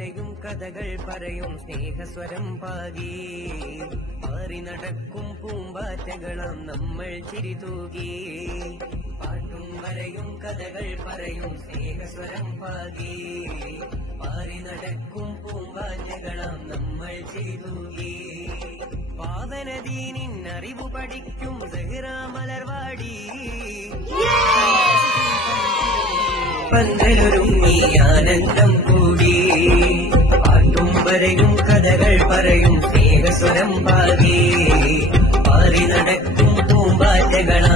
വരയും കഥകൾ പറയും സ്നേഹസ്വരം പാകി മാറി നടക്കും പൂമ്പാറ്റകളം നമ്മൾ ചിരിതൂകി പാട്ടും വരയും കഥകൾ പറയും സ്നേഹസ്വരം പാകി മാറി നടക്കും പൂമ്പാറ്റകളം നമ്മൾ ചിരിതൂകി പാവനദീനിൻ അറിവു പഠിക്കും സഹ്റാ മലർവാടി പന്തലൊരുങ്ങി ആനന്ദം കൂടി പാട്ടും വരയും കഥകൾ പറയും സ്നേഹസ്വരം പാകി മാറി നടക്കും പൂമ്പാറ്റകളാ